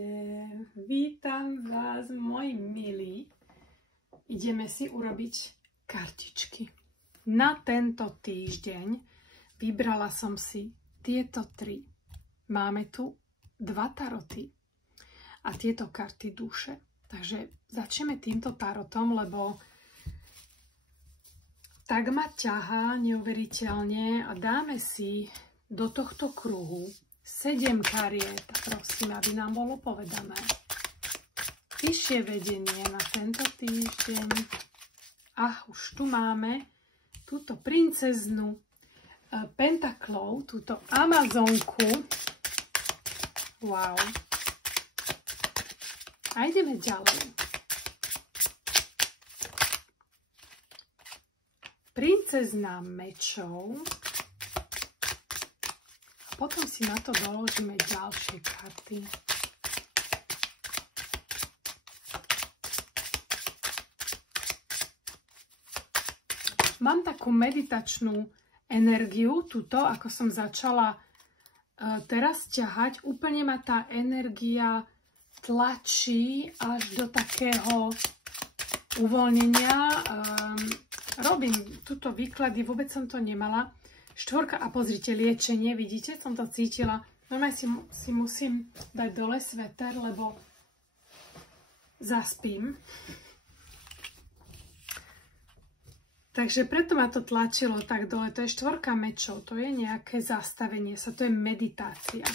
Ahojte, vítam vás, moji milí. Ideme si urobiť kartičky. Na tento týždeň vybrala som si tieto tri. Máme tu dva taroty a tieto karty duše. Takže začneme týmto tarotom, lebo tak ma ťahá neuveriteľne a dáme si do tohto kruhu 7 kariet, prosím, aby nám bolo povedané. Vyššie vedenie na tento týždeň. A už tu máme túto princeznú pentaklov, túto Amazonku. Wow. A ideme ďalej. Princezná mečov. Potom si na to doložíme ďalšie karty. Mám takú meditačnú energiu, tuto, ako som začala teraz ťahať. Úplne ma tá energia tlačí až do takého uvoľnenia. Robím tuto výklady, vôbec som to nemala. Štvorka a pozrite, liečenie, vidíte, som to cítila. Normálne si musím dať dole sveter, lebo zaspím. Takže preto ma to tlačilo tak dole. To je štvorka mečov, to je nejaké zastavenie sa, to je meditácia.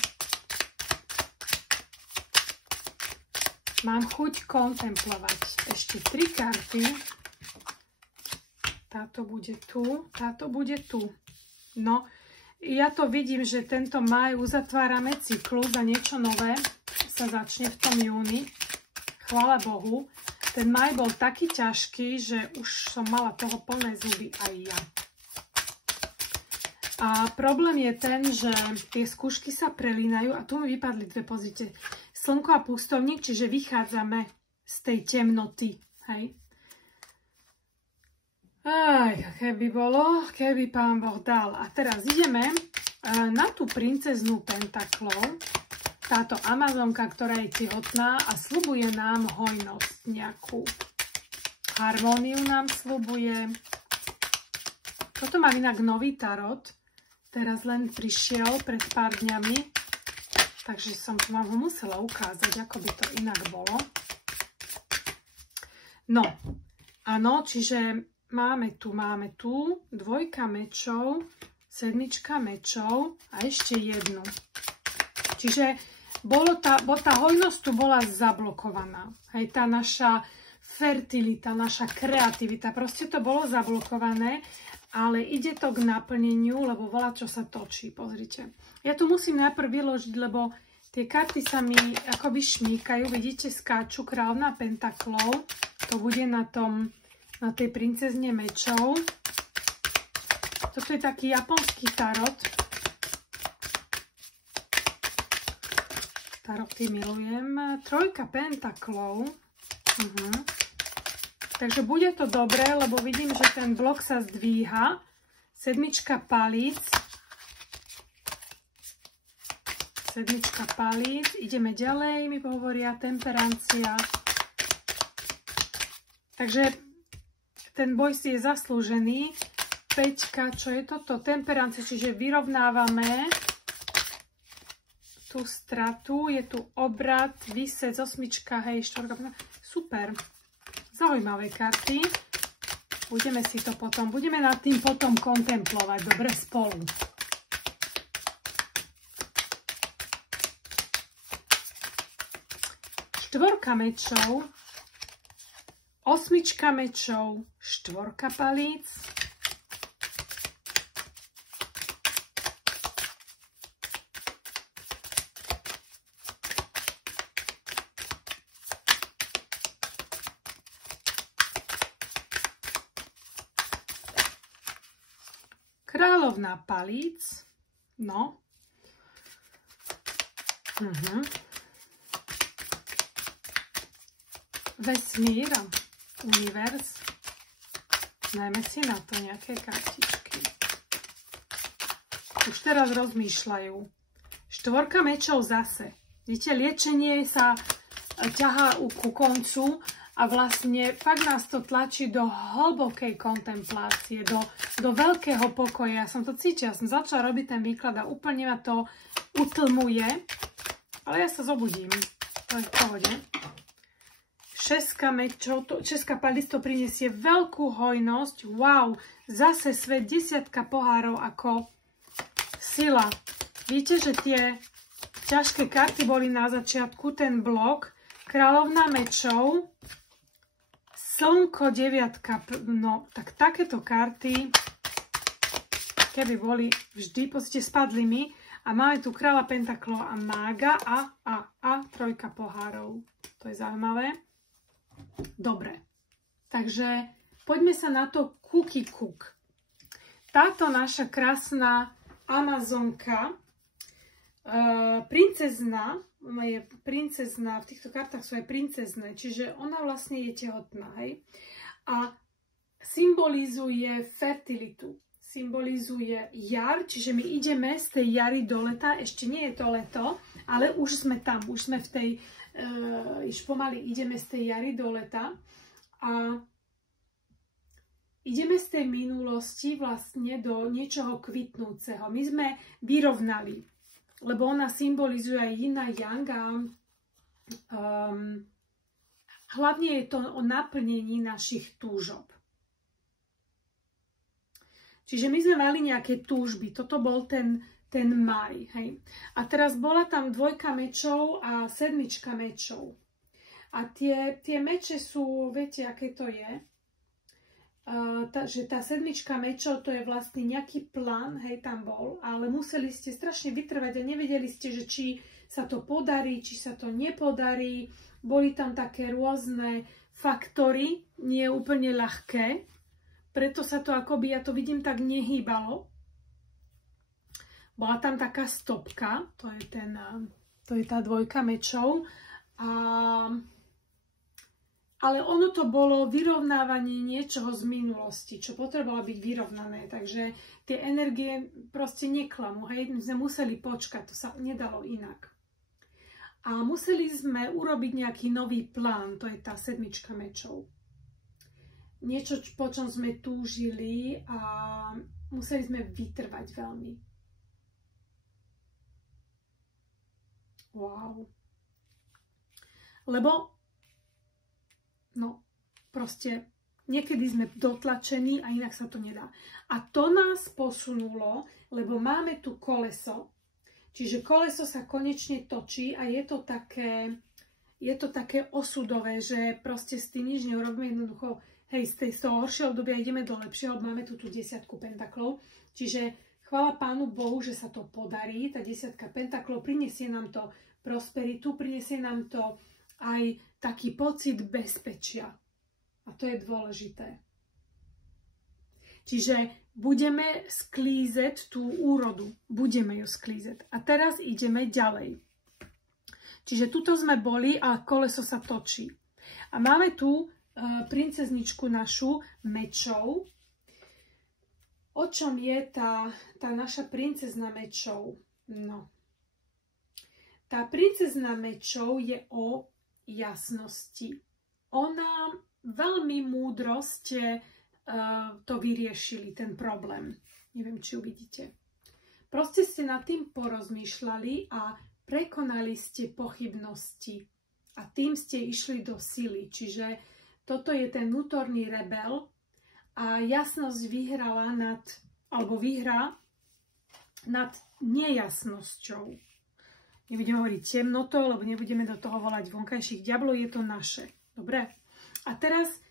Mám chuť kontemplovať. Ešte 3 karty. Táto bude tu, táto bude tu. No, ja to vidím, že tento maj uzatvárame cyklus a niečo nové sa začne v tom júni. Chvála Bohu. Ten maj bol taký ťažký, že už som mala toho plné zuby aj ja. A problém je ten, že tie skúšky sa prelínajú a tu mi vypadli dve, pozrite. Slnko a pustovník, čiže vychádzame z tej temnoty, hej. Aj, keby bolo, keby Pán Boh dal. A teraz ideme na tú princeznú pentaklov. Táto Amazonka, ktorá je tehotná a sľubuje nám hojnosť nejakú. Harmóniu nám sľubuje. Toto mám inak nový tarot. Teraz len prišiel pred pár dňami. Takže som vám ho musela ukázať, ako by to inak bolo. No, áno, čiže máme tu dvojka mečov, sedmička mečov a ešte jednu. Čiže tá hojnosť tu bola zablokovaná. Hej, tá naša fertilita, naša kreativita, proste to bolo zablokované, ale ide to k naplneniu, lebo volá, čo sa točí, pozrite. Ja tu musím najprv vyložiť, lebo tie karty sa mi akoby šmíkajú, vidíte, skáču kráľovná pentaklov, to bude na tej princezne mečov. Toto je taký japonský tarot. Taroty milujem. Trojka pentaklov. Takže bude to dobré, lebo vidím, že ten blok sa zdvíha. Sedmička palíc. Sedmička palíc. Ideme ďalej, mi hovoria temperancia. Takže ten boj si je zaslúžený. Peťka, čo je toto? Temperancia, čiže vyrovnávame tú stratu. Je tu obrat, vysec, osmička, hej, štvorka. Super. Zaujímavé karty. Budeme nad tým potom kontemplovať. Dobre, spolu. Štvorka mečov. Osmička mečov, štvorka palíc, kráľovná palíc, no, vesmír, univerz. Najmä si na to nejaké kartičky. Už teraz rozmýšľajú. Štvorka mečov zase. Vidíte, liečenie sa ťahá ku koncu a vlastne fakt nás to tlačí do hlbokej kontemplácie, do veľkého pokoja. Ja som to cítila, som začala robiť ten výklad a úplne ma to utlmuje, ale ja sa zobudím. To je v pohode. 6 mečov, 6 palíc to prinesie veľkú hojnosť. Wow, zase svet 10 pohárov ako sila. Víte, že tie ťažké karty boli na začiatku, ten blok, kráľovná mečov, slnko 9. No, tak takéto karty, keby boli vždy, poďte spadli mi. A máme tu kráľa pentaklov a mága a trojka pohárov. To je zaujímavé. Dobre, takže poďme sa na to Cookie Cook. Táto naša krásna Amazonka, princezna, ona je princezna, v týchto kartách sú aj princezné, čiže ona vlastne je tehotná, hej? A symbolizuje fertilitu, symbolizuje jar, čiže my ideme z tej jary do leta, ešte nie je to leto, ale už sme tam, už sme v tej už pomaly ideme z tej jary do leta a ideme z tej minulosti vlastne do niečoho kvitnúceho. My sme vyrovnali, lebo ona symbolizuje aj yin a yang a hlavne je to o naplnení našich túžob. Čiže my sme mali nejaké túžby, toto bol ten maj, hej. A teraz bola tam 2 mečov a 7 mečov. A tie meče sú, viete, aké to je? Že tá 7 mečov to je vlastne nejaký plán, hej, tam bol, ale museli ste strašne vytrvať a nevedeli ste, že či sa to podarí, či sa to nepodarí. Boli tam také rôzne faktory, nie úplne ľahké, preto sa to akoby, ja to vidím, tak nehýbalo. Bola tam taká stopka, to je tá 2 mečov, ale ono to bolo vyrovnávanie niečoho z minulosti, čo potrebovalo byť vyrovnané, takže tie energie proste neklamú, hej, my sme museli počkať, to sa nedalo inak. A museli sme urobiť nejaký nový plán, to je tá 7 mečov. Niečo, po čom sme túžili a museli sme vytrvať veľmi. Wow. Lebo, no, proste, niekedy sme dotlačení a inak sa to nedá. A to nás posunulo, lebo máme tu koleso. Čiže koleso sa konečne točí a je to také osudové, že proste s tým nič neurobíme, jednoducho, hej, z toho horšieho obdobia ideme do lepšieho, máme tu 10 pentaklov. Čiže chvála Pánu Bohu, že sa to podarí, tá 10 pentaklov, prinesie nám to prosperitu, prinesie nám to aj taký pocit bezpečia. A to je dôležité. Čiže budeme sklízať tú úrodu. Budeme ju sklízať. A teraz ideme ďalej. Čiže tuto sme boli a koleso sa točí. A máme tu princezničku našu mečov. O čom je tá naša princezna mečov? No. Tá princezna mečov je o jasnosti. Ona veľmi múdro ste to vyriešili, ten problém. Neviem, či uvidíte. Proste ste nad tým porozmýšľali a prekonali ste pochybnosti. A tým ste išli do sily. Čiže toto je ten vnútorný rebel a jasnosť vyhrá nad nejasnosťou. Nebudeme hovoriť temnotou, lebo nebudeme do toho volať vonkajších diablov, je to naše. Dobre? A teraz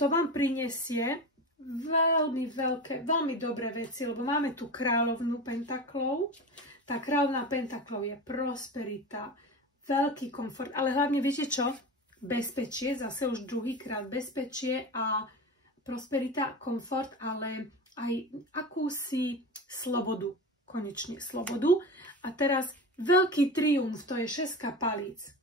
to vám prinesie veľmi veľké, veľmi dobré veci, lebo máme tu kráľovnú pentaklov. Tá kráľovná pentaklov je prosperita, veľký komfort, ale hlavne viete čo? Bezpečie, zase už druhýkrát bezpečie a prosperita, komfort, ale aj akúsi slobodu. Konečne slobodu. A teraz veľký triumf, to je 6 palíc.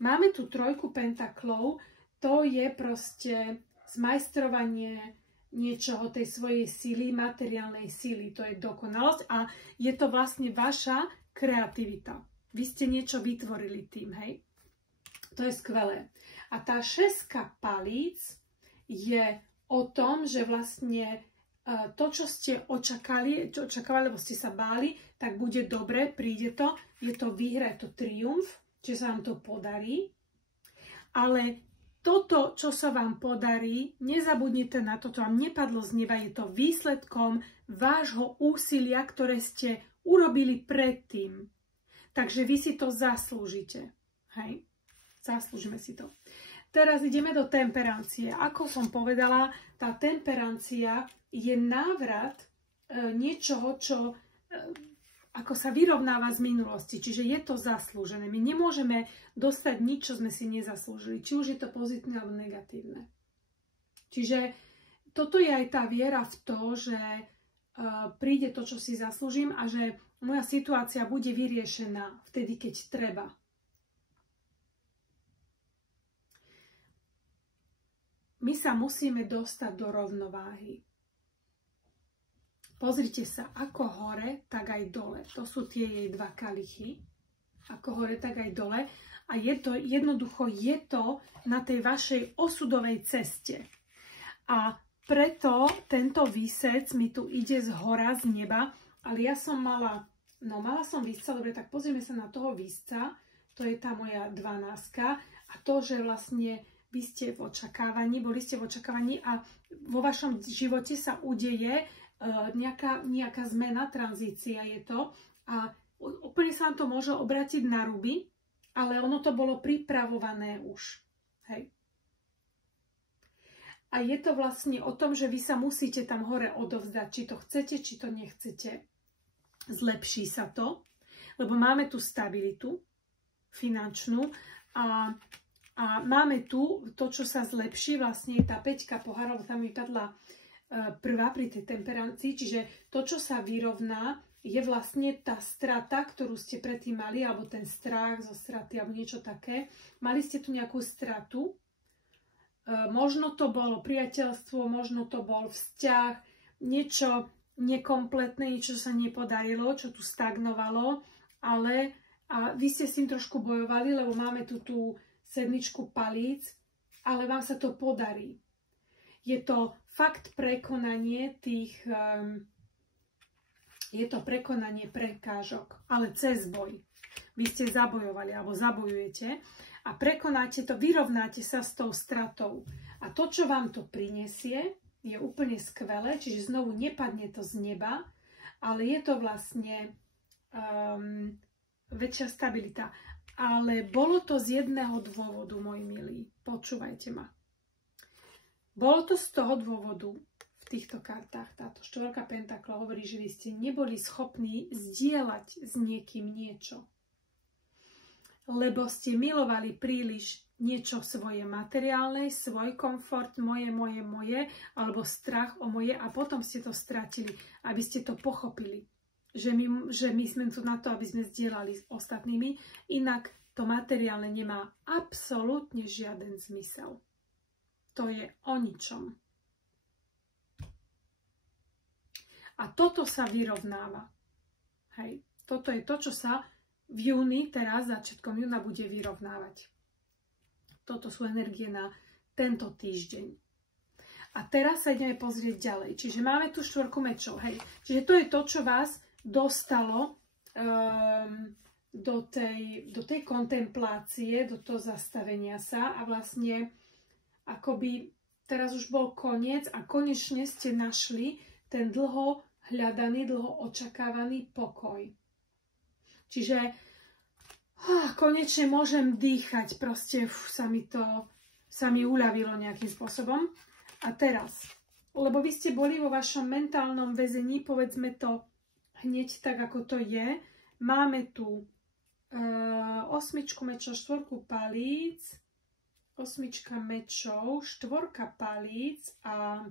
Máme tu 3 pentaklov, to je proste zmajstrovanie niečoho, tej svojej síly, materiálnej síly. To je dokonalosť a je to vlastne vaša kreativita. Vy ste niečo vytvorili tým, hej. To je skvelé. A tá 6 palíc je o tom, že vlastne to, čo ste očakávali, lebo ste sa báli, tak bude dobre, príde to, je to výhra, je to triumf, čiže sa vám to podarí. Ale toto, čo sa vám podarí, nezabudnite na to, čo vám nepadlo z neba, je to výsledkom vášho úsilia, ktoré ste urobili predtým. Takže vy si to zaslúžite. Hej? Zaslúžime si to. Teraz ideme do temperancie. Ako som povedala, tá temperancia je návrat niečoho, čo ako sa vyrovnáva z minulosti. Čiže je to zaslúžené. My nemôžeme dostať nič, čo sme si nezaslúžili. Či už je to pozitívne alebo negatívne. Čiže toto je aj tá viera v to, že príde to, čo si zaslúžim a že moja situácia bude vyriešená vtedy, keď treba. My sa musíme dostať do rovnováhy. Pozrite sa, ako hore, tak aj dole. To sú tie jej 2 kalichy. Ako hore, tak aj dole. A jednoducho je to na tej vašej osudovej ceste. A preto tento výsec mi tu ide z hora, z neba. Ale ja som mala som výsca, dobre, tak pozrieme sa na toho výsca. To je tá moja 12. A to, že vlastne vy ste v očakávaní, boli ste v očakávaní a vo vašom živote sa udeje nejaká zmena, tranzícia je to a úplne sa vám to môže obrátiť na ruby, ale ono to bolo pripravované už. Hej. A je to vlastne o tom, že vy sa musíte tam hore odovzdať, či to chcete, či to nechcete. Zlepší sa to, lebo máme tu stabilitu finančnú a máme tu to, čo sa zlepší, vlastne tá 5 pohárov, tam vypadla prvá pri tej temperancii, čiže to, čo sa vyrovná, je vlastne tá strata, ktorú ste predtým mali, alebo ten strach zo straty, alebo niečo také. Mali ste tu nejakú stratu, možno to bolo priateľstvo, možno to bol vzťah, niečo nekompletné, niečo sa nepodarilo, čo tu stagnovalo, ale vy ste s tým trošku bojovali, lebo máme tu tú 7 palíc, ale vám sa to podarí. Je to fakt prekonanie je to prekonanie prekážok, ale cez boj. Vy ste zabojovali alebo zabojujete a prekonáte to, vyrovnáte sa s tou stratou. A to, čo vám to prinesie, je úplne skvelé, čiže znovu nepadne to z neba, ale je to vlastne väčšia stabilita. Ale bolo to z jedného dôvodu, moji milí. Počúvajte ma. Bolo to z toho dôvodu, v týchto kartách, táto 4 pentaklov hovorí, že vy ste neboli schopní zdieľať s niekým niečo. Lebo ste milovali príliš niečo svoje materiálne, svoj komfort, moje, alebo strach o moje a potom ste to stratili, aby ste to pochopili. Že my sme tu na to, aby sme zdieľali s ostatnými, inak to materiálne nemá absolútne žiaden zmysel. To je o ničom. A toto sa vyrovnáva. Hej. Toto je to, čo sa v júni, teraz začiatkom júna, bude vyrovnávať. Toto sú energie na tento týždeň. A teraz sa ideme pozrieť ďalej. Čiže máme tu 4 mečov. Hej. Čiže to je to, čo vás dostalo do tej kontemplácie, do toho zastavenia sa a vlastne akoby teraz už bol koniec a konečne ste našli ten dlho hľadaný, dlho očakávaný pokoj. Čiže konečne môžem dýchať, proste sa mi uľavilo nejakým spôsobom. A teraz, lebo vy ste boli vo vašom mentálnom väzení, povedzme to hneď tak, ako to je. Máme tu 8 mečov, 4 palíc, 8 mečov, 4 palíc a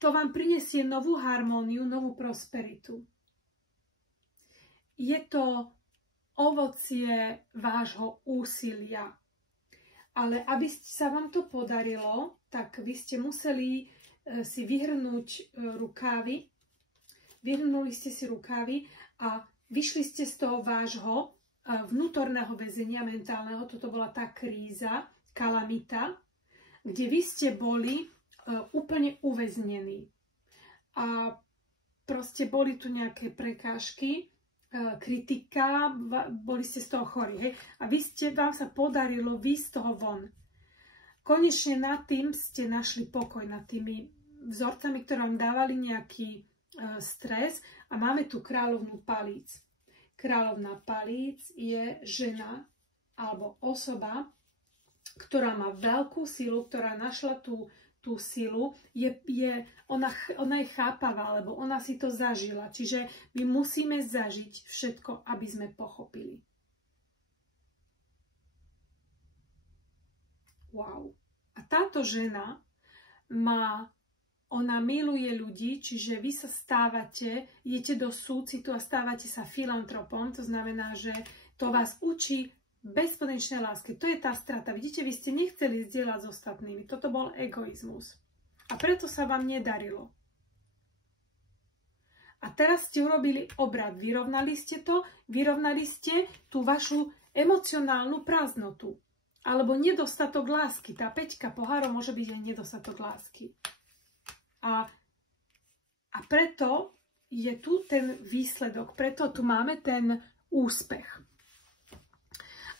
to vám prinesie novú harmóniu, novú prosperitu. Je to ovocie vášho úsilia. Ale aby sa vám to podarilo, tak vy ste museli si vyhrnúť rukávy. Vyhrnuli ste si rukávy a vyšli ste z toho vášho vnútorného väzenia mentálneho, toto bola tá kríza, kalamita, kde vy ste boli úplne uväznení. A proste boli tu nejaké prekážky, kritika, boli ste z toho chorí, hej? A vám sa podarilo výjsť z toho von. Konečne nad tým ste našli pokoj, nad tými vzorcami, ktoré vám dávali nejaký stres. A máme tu kráľovnú palíc. Kráľovná palíc je žena alebo osoba, ktorá má veľkú silu, ktorá našla tú silu, ona je chápavá, lebo ona si to zažila. Čiže my musíme zažiť všetko, aby sme pochopili. Wow. A táto žena ona miluje ľudí, čiže vy sa idete do súcitu a stávate sa filantropom, to znamená, že to vás učí bezpodmienečnej láske. To je tá strata. Vidíte, vy ste nechceli zdieľať s ostatnými. Toto bol egoizmus. A preto sa vám nedarilo. A teraz ste urobili obrad. Vyrovnali ste to, vyrovnali ste tú vašu emocionálnu prázdnotu. Alebo nedostatok lásky. Tá 5 pohárov môže byť aj nedostatok lásky. A preto je tu ten výsledok, preto tu máme ten úspech.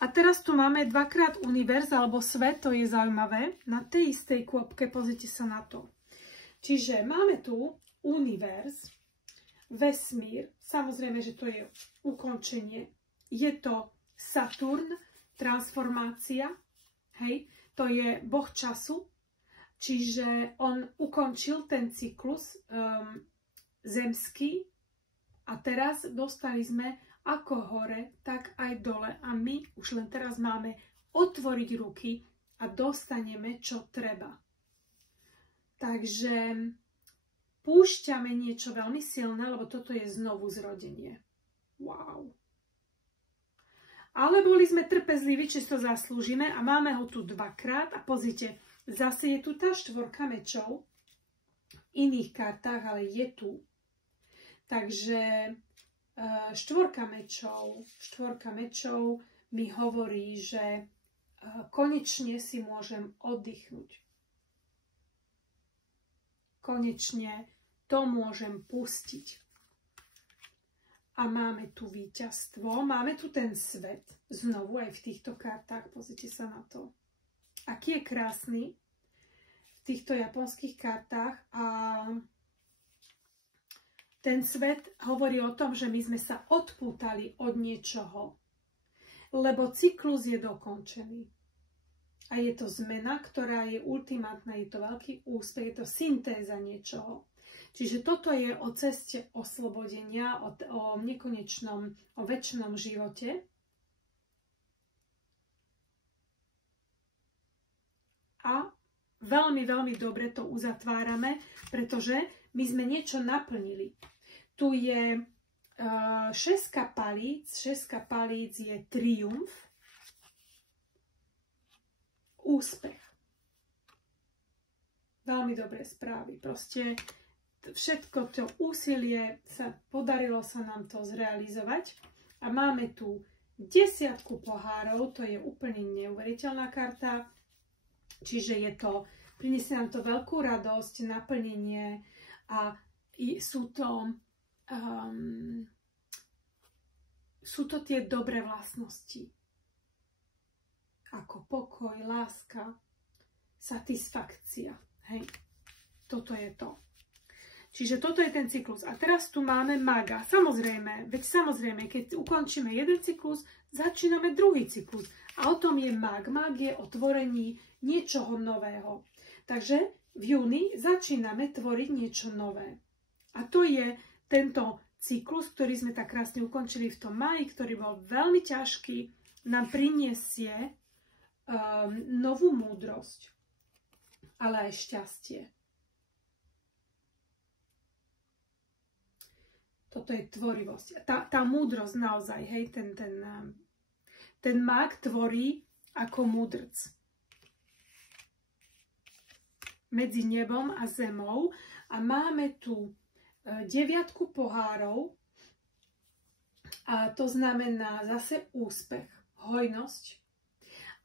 A teraz tu máme dvakrát univerz alebo svet, to je zaujímavé. Na tej istej kôpke, pozrite sa na to. Čiže máme tu univerz, vesmír, samozrejme, že to je ukončenie. Je to Saturn, transformácia, hej, to je boh času. Čiže on ukončil ten cyklus zemský a teraz dostali sme ako hore, tak aj dole. A my už len teraz máme otvoriť ruky a dostaneme, čo treba. Takže púšťame niečo veľmi silné, lebo toto je znovu zrodenie. Wow. Ale boli sme trpezliví, či to zaslúžime a máme ho tu dvakrát a pozrite, zase je tu tá 4 mečov v iných kartách, ale je tu. Takže 4 mečov mi hovorí, že konečne si môžem oddychnúť. Konečne to môžem pustiť. A máme tu víťazstvo, máme tu ten svet, znovu aj v týchto kartách, pozrite sa na to. Aký je krásny v týchto japonských kartách a ten svet hovorí o tom, že my sme sa odpútali od niečoho, lebo cyklus je dokončený. A je to zmena, ktorá je ultimátna, je to veľký úspech, je to syntéza niečoho. Čiže toto je o ceste oslobodenia, o nekonečnom, o večnom živote. A veľmi, veľmi dobre to uzatvárame, pretože my sme niečo naplnili. Tu je 6 palíc. 6 palíc je triumf, úspech. Veľmi dobré správy. Proste všetko to úsilie, podarilo sa nám to zrealizovať. A máme tu 10 pohárov, to je úplne neuveriteľná karta. Čiže priniesie nám to veľkú radosť, naplnenie a sú to tie dobré vlastnosti. Ako pokoj, láska, satisfakcia. Hej, toto je to. Čiže toto je ten cyklus. A teraz tu máme maga. Samozrejme, keď ukončíme jeden cyklus, začíname druhý cyklus. A o tom je mag. Mag je o tvorení niečoho nového. Takže v júni začíname tvoriť niečo nové. A to je tento cyklus, ktorý sme tak krásne ukončili v tom máji, ktorý bol veľmi ťažký, nám priniesie novú múdrosť, ale aj šťastie. Toto je tvorivosť. Tá múdrosť naozaj, hej, ten mag tvorí ako múdrc. Medzi nebom a zemou a máme tu 9 pohárov A to znamená zase úspech, hojnosť.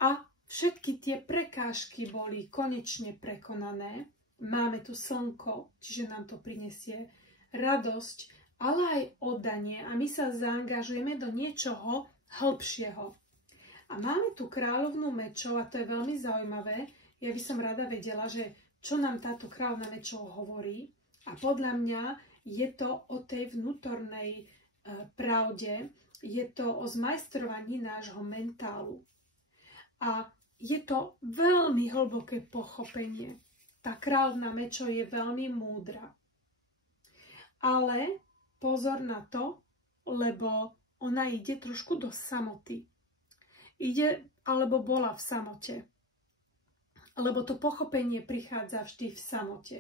A všetky tie prekážky boli konečne prekonané. Máme tu slnko, čiže nám to prinesie radosť, ale aj oddanie. A my sa zaangažujeme do niečoho hĺbšieho. A máme tu kráľovnú mečov a to je veľmi zaujímavé. Ja by som rada vedela, že čo nám táto kráľovná mečov hovorí. A podľa mňa je to o tej vnútornej pravde, je to o zmajstrovaní nášho mentálu. A je to veľmi hlboké pochopenie. Tá kráľovná mečov je veľmi múdra. Ale pozor na to, lebo ona ide trošku do samoty. Ide, alebo bola v samote. Lebo to pochopenie prichádza vždy v samote.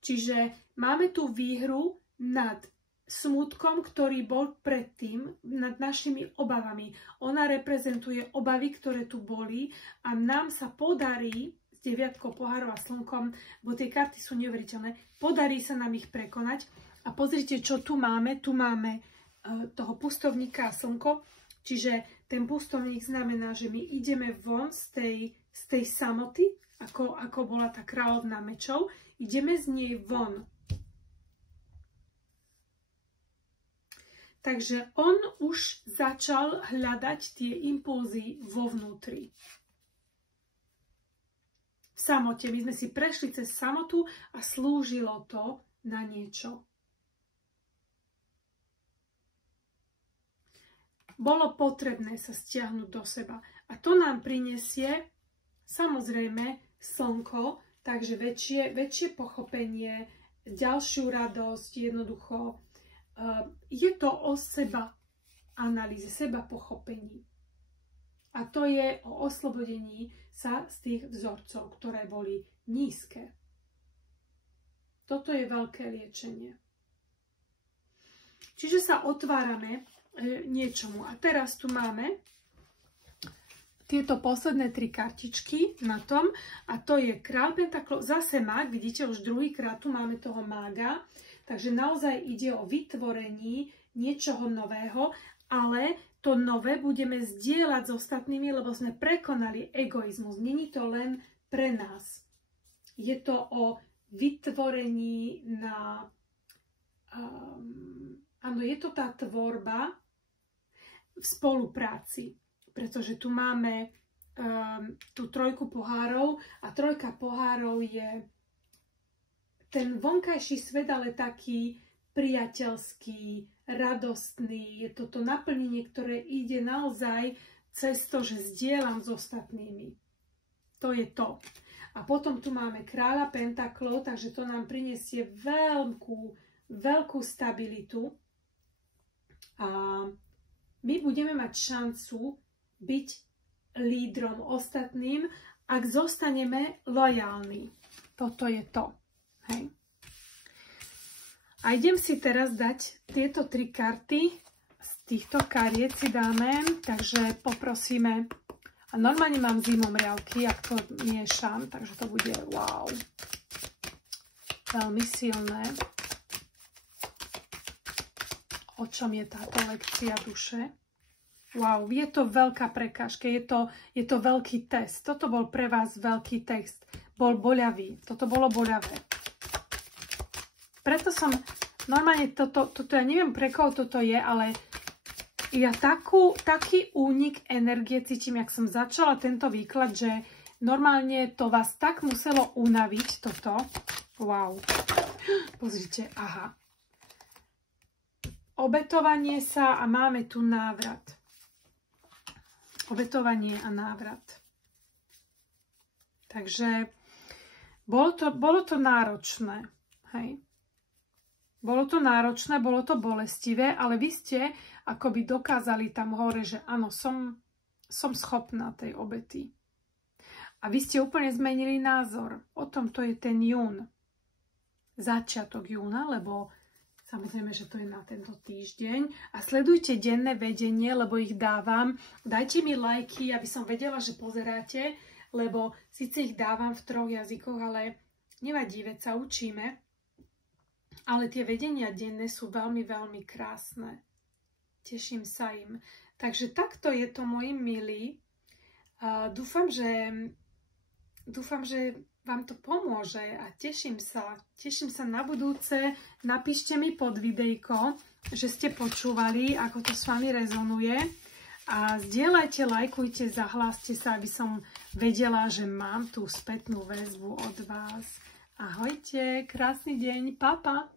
Čiže máme tu výhru nad smútkom, ktorý bol predtým, nad našimi obavami. Ona reprezentuje obavy, ktoré tu boli a nám sa podarí s 9 pohárov a slnkom, bo tie karty sú neuveriteľné, podarí sa nám ich prekonať. A pozrite, čo tu máme. Tu máme toho pustovníka a slnko. Čiže ten pustovník znamená, že my ideme von z tej samoty, ako bola tá kráľovná mečov. Ideme z nej von. Takže on už začal hľadať tie impulzy vo vnútri. V samote. My sme si prešli cez samotu a slúžilo to na niečo. Bolo potrebné sa stiahnuť do seba. A to nám prinesie samozrejme slnko, takže väčšie pochopenie, ďalšiu radosť, jednoducho. Je to o seba analýze, seba pochopení. A to je o oslobodení sa z tých vzorcov, ktoré boli nízke. Toto je veľké liečenie. Čiže sa otvárame niečomu. A teraz tu máme tieto posledné 3 kartičky na tom. A to je kráľ pentaklov, zase mág. Vidíte, už druhýkrát tu máme toho mága. Takže naozaj ide o vytvorení niečoho nového, ale to nové budeme zdieľať s ostatnými, lebo sme prekonali egoizmus. Není to len pre nás. Je to o vytvorení na... áno, je to tá tvorba v spolupráci, pretože tu máme tú 3 pohárov a 3 pohárov je ten vonkajší svet, ale taký priateľský, radostný. Je to naplnenie, ktoré ide naozaj cez to, že zdieľam s ostatnými. To je to. A potom tu máme kráľa pentaklov, takže to nám prinesie veľkú stabilitu. A my budeme mať šancu byť lídrom ostatným, ak zostaneme lojálni. Toto je to. Hej. A idem si teraz dať tieto 3 karty. Z týchto kariet si dáme, takže poprosíme. A normálne mám zimomriavky, ak to miešam, takže to bude wow. Veľmi silné. O čom je táto lekcia duše? Wow, je to veľká prekážka, je to veľký test. Toto bol pre vás veľký test. Bol boľavý. Toto bolo boľavé. Preto som, normálne toto ja neviem pre koho toto je, ale ja taký únik energie cítim, jak som začala tento výklad, že normálne to vás tak muselo unaviť toto. Wow. Pozrite, aha. Obetovanie sa a máme tu návrat. Obetovanie a návrat. Takže bolo to náročné. Hej. Bolo to náročné, bolo to bolestivé, ale vy ste akoby dokázali tam hore, že áno, som schopná tej obety. A vy ste úplne zmenili názor. O tom to je ten jún. Začiatok júna, lebo samozrejme, že to je na tento týždeň. A sledujte denné vedenie, lebo ich dávam. Dajte mi lajky, aby som vedela, že pozeráte, lebo síce ich dávam v 3 jazykoch, ale nevadí, veď sa učíme. Ale tie vedenia denné sú veľmi, veľmi krásne. Teším sa im. Takže takto je to, moji milí. Dúfam, že vám to pomôže a teším sa. Teším sa na budúce. Napíšte mi pod videjko, že ste počúvali, ako to s vami rezonuje. A zdieľajte, lajkujte, zahláste sa, aby som vedela, že mám tú spätnú väzbu od vás. Ahojte, krásny deň, pa, pa.